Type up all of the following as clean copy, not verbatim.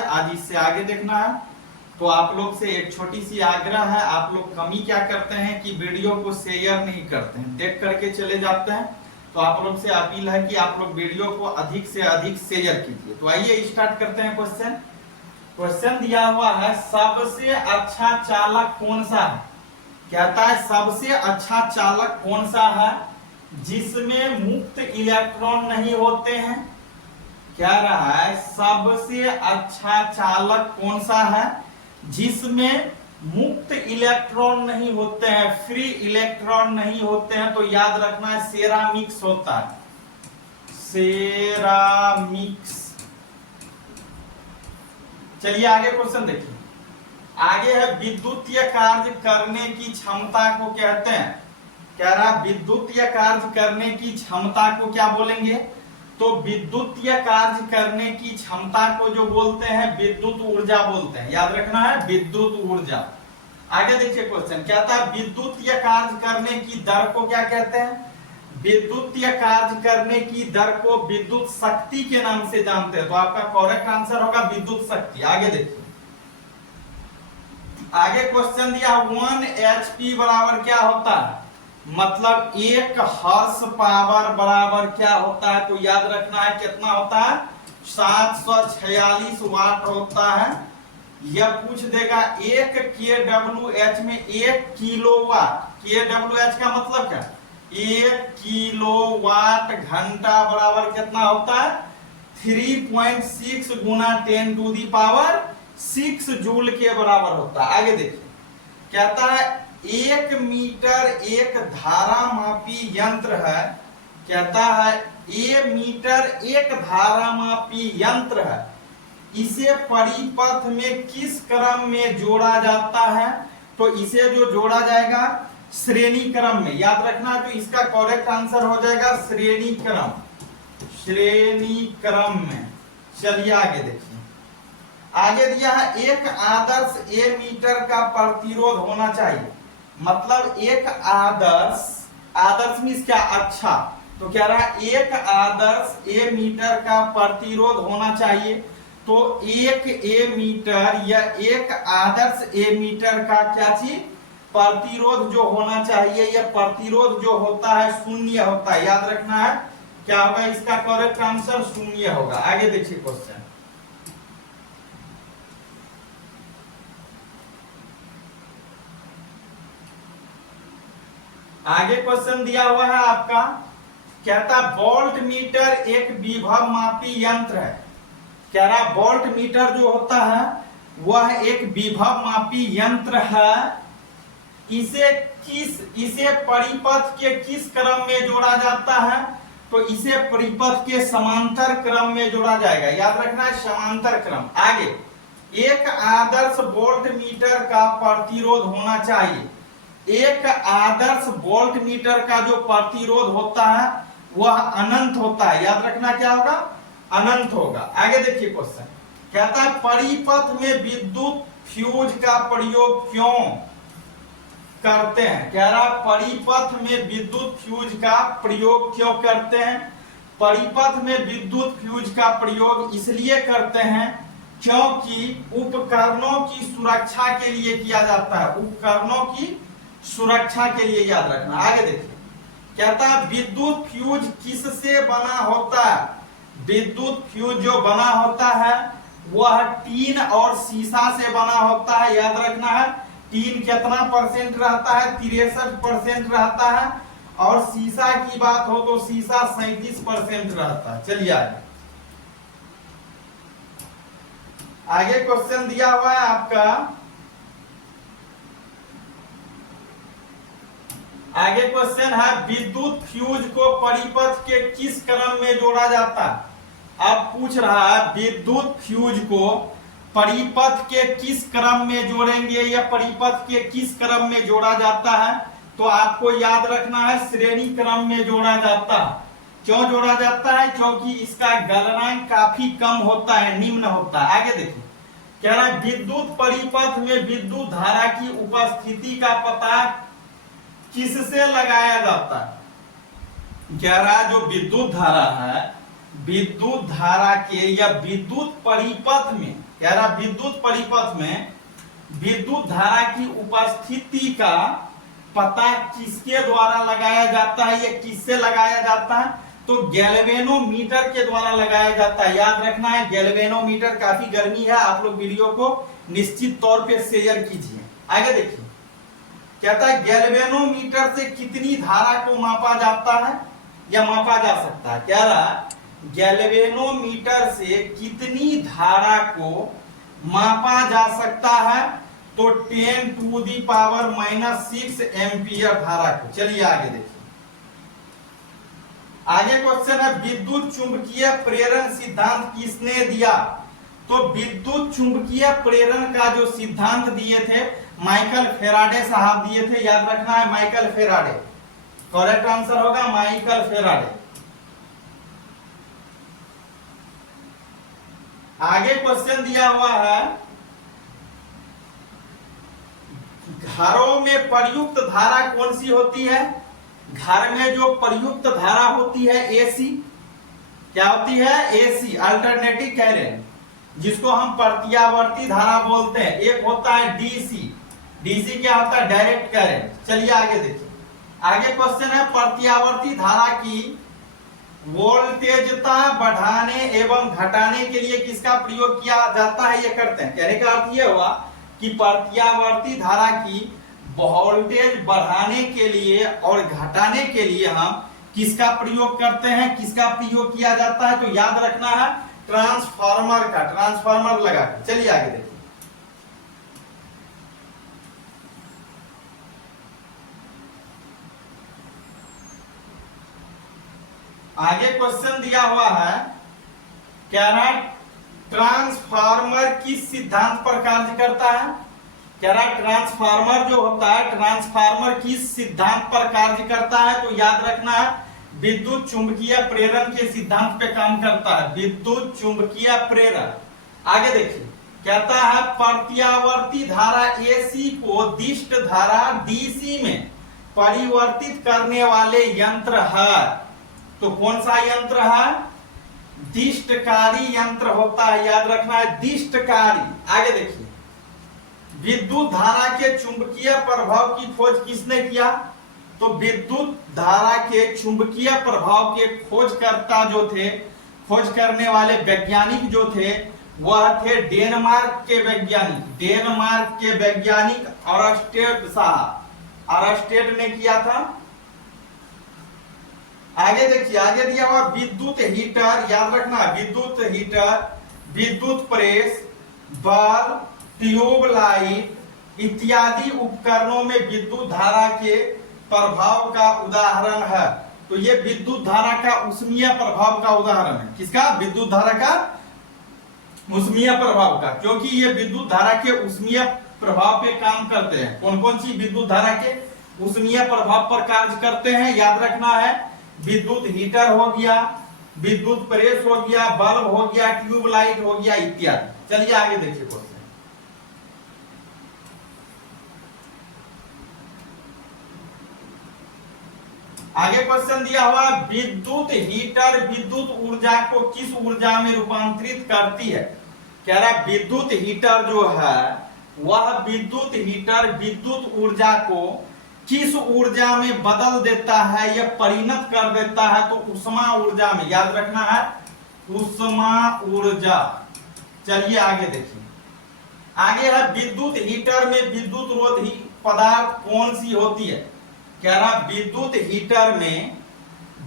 आज इससे आगे देखना है। तो आप लोग से एक छोटी सी आग्रह है, आप लोग कमी क्या करते हैं कि वीडियो को शेयर नहीं करते हैं, देख करके चले जाते हैं। तो आप लोग से अपील है कि आप लोग वीडियो को अधिक से अधिक शेयर कीजिए। तो आइए स्टार्ट करते हैं क्वेश्चन। क्वेश्चन दिया हुआ है सबसे अच्छा चालक कौन सा है। कहता है सबसे अच्छा चालक कौन सा है जिसमें मुक्त इलेक्ट्रॉन नहीं होते हैं। क्या रहा है सबसे अच्छा चालक कौन सा है जिसमें मुक्त इलेक्ट्रॉन नहीं होते हैं, फ्री इलेक्ट्रॉन नहीं होते हैं। तो याद रखना है सेरामिक्स होता है, सेरामिक्स। चलिए आगे क्वेश्चन देखिए। आगे है विद्युतीय कार्य करने की क्षमता को कहते हैं। कह रहा विद्युतीय कार्य करने की क्षमता को क्या बोलेंगे। तो विद्युतीय कार्य करने की क्षमता को जो बोलते हैं विद्युत ऊर्जा बोलते हैं। याद रखना है विद्युत ऊर्जा। आगे देखिए क्वेश्चन कहता है विद्युतीय कार्य करने की दर को क्या कहते हैं। विद्युतीय कार्य करने की दर को विद्युत शक्ति के नाम से जानते हैं। तो आपका करेक्ट आंसर होगा विद्युत शक्ति। आगे देखिए, आगे क्वेश्चन दिया 1 HP बराबर क्या होता है, मतलब 1 हॉर्स पावर बराबर क्या होता है। तो याद रखना है कितना होता है 746 वाट होता है। यह पूछ देगा 1 kWh में 1 किलोवाट। kWh का मतलब क्या, 1 किलोवाट घंटा बराबर कितना होता है 3.6 गुना 10 टू दी पावर 6 जूल के बराबर होता है। आगे देखिए कहता है 1 मीटर एक धारा मापी यंत्र है। कहता है 1 मीटर एक धारा मापी यंत्र है, इसे परिपथ में किस क्रम में जोड़ा जाता है। तो इसे जो जोड़ा जाएगा श्रेणी क्रम में। याद रखना तो इसका करेक्ट आंसर हो जाएगा श्रेणी क्रम, श्रेणी क्रम में। चलिए आगे देखिए, आगे दिया है एक आदर्श ए मीटर का प्रतिरोध होना चाहिए। मतलब एक आदर्श, आदर्श मीन्स क्या अच्छा। तो कह रहा है एक आदर्श ए मीटर का प्रतिरोध होना चाहिए। तो एक ए मीटर या एक आदर्श ए मीटर का क्या चीज प्रतिरोध जो होना चाहिए, यह प्रतिरोध जो होता है शून्य होता है। याद रखना है क्या होगा इसका करेक्ट आंसर शून्य होगा। आगे देखिए क्वेश्चन, आगे क्वेश्चन दिया हुआ है आपका। कहता वोल्ट मीटर एक विभव मापी यंत्र है। कह रहा वोल्ट मीटर जो होता है वह एक विभव मापी यंत्र है, इसे परिपथ के किस क्रम में जोड़ा जाता है। तो इसे परिपथ के समांतर क्रम में जोड़ा जाएगा। याद रखना है समांतर क्रम। आगे एक आदर्श वोल्ट मीटर का प्रतिरोध होना चाहिए। एक आदर्श वोल्ट मीटर का जो प्रतिरोध होता है वह अनंत होता है। याद रखना क्या होगा अनंत होगा। आगे देखिए क्वेश्चन कहता है परिपथ में विद्युत फ्यूज का प्रयोग क्यों करते हैं। कह रहा परिपथ में विद्युत फ्यूज का प्रयोग क्यों करते हैं। परिपथ में विद्युत फ्यूज का प्रयोग इसलिए करते हैं क्योंकि उपकरणों की सुरक्षा के लिए किया जाता है। उपकरणों की सुरक्षा के लिए याद रखना। आगे देखिए कहता है विद्युत फ्यूज किससे बना होता है। विद्युत फ्यूज जो बना होता है वह टीन और शीशा से बना होता है। याद रखना है टीन कितना परसेंट रहता है 63% रहता है, और शीशा की बात हो तो शीशा 37% रहता है। चलिए आगे क्वेश्चन दिया हुआ है आपका। आगे क्वेश्चन है विद्युत फ्यूज को परिपथ के किस क्रम में जोड़ा जाता है। अब पूछ रहा है विद्युत फ्यूज को परिपथ के किस क्रम में जोड़ेंगे या परिपथ के किस क्रम में जोड़ा जाता है। तो आपको याद रखना है श्रेणी क्रम में जोड़ा जाता है। क्यों जोड़ा जाता है, क्योंकि इसका गलनांक काफी कम होता है, निम्न होता है। आगे देखिए कह रहा है विद्युत परिपथ में विद्युत धारा की उपस्थिति का पता किससे लगाया जाता है। कह रहा जो विद्युत धारा है, विद्युत धारा के या विद्युत परिपथ में कह रहा विद्युत परिपथ में विद्युत धारा की उपस्थिति का पता किसके द्वारा लगाया जाता है, या किससे लगाया जाता है, तो गैल्वेनोमीटर के द्वारा लगाया जाता है। याद रखना है, गैल्वेनोमीटर, काफी गर्मी है, आप लोग वीडियो को निश्चित तौर पे शेयर कीजिए। आगे देखिए, कहता है गैल्वेनोमीटर से कितनी धारा को मापा जाता है या मापा जा सकता है। कह रहा गैल्वेनोमीटर से कितनी धारा को मापा जा सकता है, तो 10⁻⁻⁻6 एम्पियर धारा को। चलिए आगे देखिए, आगे क्वेश्चन है विद्युत चुंबकीय प्रेरण सिद्धांत किसने दिया। तो विद्युत चुंबकीय प्रेरण का जो सिद्धांत दिए थे माइकल फेराडे साहब दिए थे। याद रखना है, माइकल फेराडे। करेक्ट आंसर होगा माइकल फेराडे। आगे क्वेश्चन दिया हुआ है घरों में प्रयुक्त धारा कौन सी होती है। घर में जो प्रयुक्त धारा होती है एसी, क्या होती है, एसी, अल्टरनेटिव करंट, जिसको हम प्रत्यावर्ती धारा बोलते हैं। एक होता है डीसी, डीसी क्या होता है, डायरेक्ट करंट। चलिए आगे देखिए, आगे क्वेश्चन है प्रत्यावर्ती धारा की वोल्टेजता बढ़ाने एवं घटाने के लिए किसका प्रयोग किया जाता है, ये करते हैं। कहने का अर्थ यह हुआ कि प्रत्यावर्ती धारा की वोल्टेज बढ़ाने के लिए और घटाने के लिए हम किसका प्रयोग करते हैं, किसका प्रयोग किया जाता है, तो याद रखना है ट्रांसफार्मर का। ट्रांसफार्मर लगा के चलिए आगे देखिए, आगे क्वेश्चन दिया हुआ है, कह रहा ट्रांसफार्मर किस सिद्धांत पर कार्य करता है। कह रहा ट्रांसफार्मर जो होता है, ट्रांसफार्मर किस सिद्धांत पर कार्य करता है, तो याद रखना है विद्युत चुंबकीय प्रेरण के सिद्धांत पे काम करता है। विद्युत चुंबकीय प्रेरण। आगे देखिए, कहता है प्रत्यावर्ती धारा एसी को दिष्ट धारा डीसी में परिवर्तित करने वाले यंत्र है। तो कौन सा यंत्र है, दिष्टकारी यंत्र होता है। याद रखना है दिष्टकारी। आगे देखिए, विद्युत धारा के चुंबकीय प्रभाव की खोज किसने किया, तो विद्युत धारा के चुंबकीय प्रभाव के खोजकर्ता जो थे, खोज करने वाले वैज्ञानिक जो थे, वह थे डेनमार्क के वैज्ञानिक। डेनमार्क के वैज्ञानिक अरस्टेड साहब, अरस्टेड ने किया था। आगे देखिए, आगे दिया हुआ विद्युत हीटर। याद रखना, विद्युत हीटर, विद्युत प्रेस, बल्ब, ट्यूबलाइट इत्यादि उपकरणों में विद्युत धारा के प्रभाव का उदाहरण है। तो ये विद्युत धारा का उष्मीय प्रभाव का उदाहरण है। किसका, विद्युत धारा का उष्मीय प्रभाव का, क्योंकि ये विद्युत धारा के उष्मीय प्रभाव पे काम करते हैं। कौन कौन सी विद्युत धारा के उष्मीय प्रभाव पर कार्य करते हैं, याद रखना है विद्युत हीटर हो गया, विद्युत प्रेस हो गया, बल्ब हो गया, ट्यूबलाइट हो गया इत्यादि। चलिए आगे देखिए क्वेश्चन, आगे क्वेश्चन दिया हुआ विद्युत हीटर विद्युत ऊर्जा को किस ऊर्जा में रूपांतरित करती है। कह रहा विद्युत हीटर जो है वह विद्युत हीटर विद्युत ऊर्जा को किस ऊर्जा में बदल देता है या परिणत कर देता है, तो उष्मा ऊर्जा में। याद रखना है उष्मा ऊर्जा। चलिए आगे देखिए, आगे है विद्युत हीटर में विद्युत रोधी पदार्थ कौन सी होती है। कह रहा विद्युत हीटर में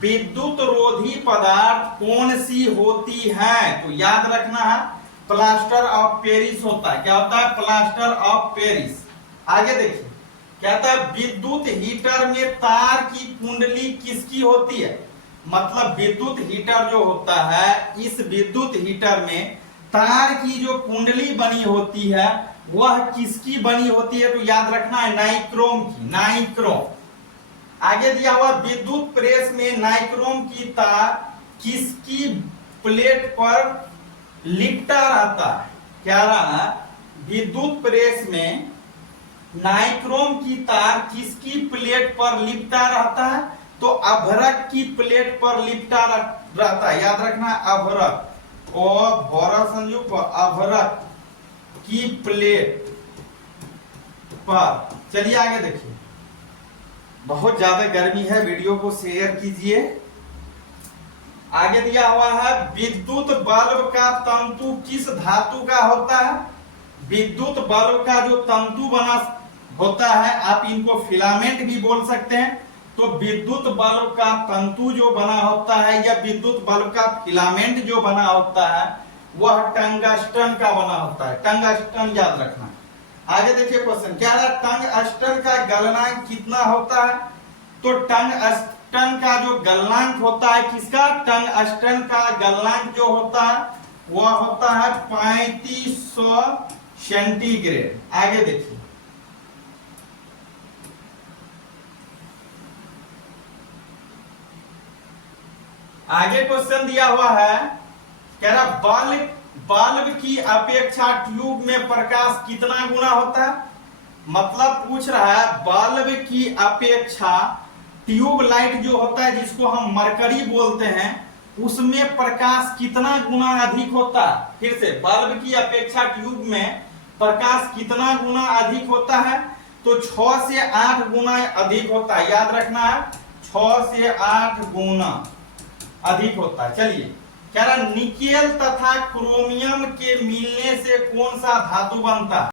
विद्युत रोधी पदार्थ कौन सी होती है, तो याद रखना है प्लास्टर ऑफ पेरिस होता है। क्या होता है, प्लास्टर ऑफ पेरिस। आगे देखिए, कहता है विद्युत हीटर में तार की कुंडली किसकी होती है। मतलब विद्युत हीटर जो होता है, इस विद्युत हीटर में तार की जो कुंडली बनी होती है वह किसकी बनी होती है, तो याद रखना है नाइक्रोम की, नाइक्रोम। आगे दिया हुआ विद्युत प्रेस में नाइक्रोम की तार किसकी प्लेट पर लिपटा रहता है। क्या रहा, विद्युत प्रेस में नाइक्रोम की तार किसकी प्लेट पर लिपटा रहता है, तो अभ्रक की प्लेट पर लिपटा रहता है। याद रखना अभ्रक, और भौरा संयुक्त अभ्रक की प्लेट पर। चलिए आगे देखिए, बहुत ज्यादा गर्मी है, वीडियो को शेयर कीजिए। आगे दिया हुआ है विद्युत बल्ब का तंतु किस धातु का होता है। विद्युत बल्ब का जो तंतु बना होता है, आप इनको फिलामेंट भी बोल सकते हैं। तो विद्युत बल्ब का तंतु जो बना होता है या विद्युत बल्ब का फिलामेंट जो बना होता है वह टंगस्टन का बना होता है। टंगस्टन याद रखना। आगे देखिए क्वेश्चन क्या है, टंगस्टन का गलनांक कितना होता है। तो टंगस्टन का जो गलनांक होता है किसका, टंगस्टन का गलनांक जो होता है वह होता है 3500 सेंटीग्रेड। आगे देखिए, आगे क्वेश्चन दिया हुआ है, कह रहा बल्ब की अपेक्षा ट्यूब में प्रकाश कितना गुना होता है। मतलब पूछ रहा है बल्ब की अपेक्षा ट्यूब लाइट जो होता है जिसको हम मरकरी बोलते हैं उसमें प्रकाश कितना गुना अधिक होता है। फिर से, बल्ब की अपेक्षा ट्यूब में प्रकाश कितना गुना अधिक होता है। तो 6 से 8 गुना अधिक होता है। याद रखना है 6 से 8 गुना अधिक होता है। चलिए, कह रहा निकेल तथा क्रोमियम के मिलने से कौन सा धातु बनता है।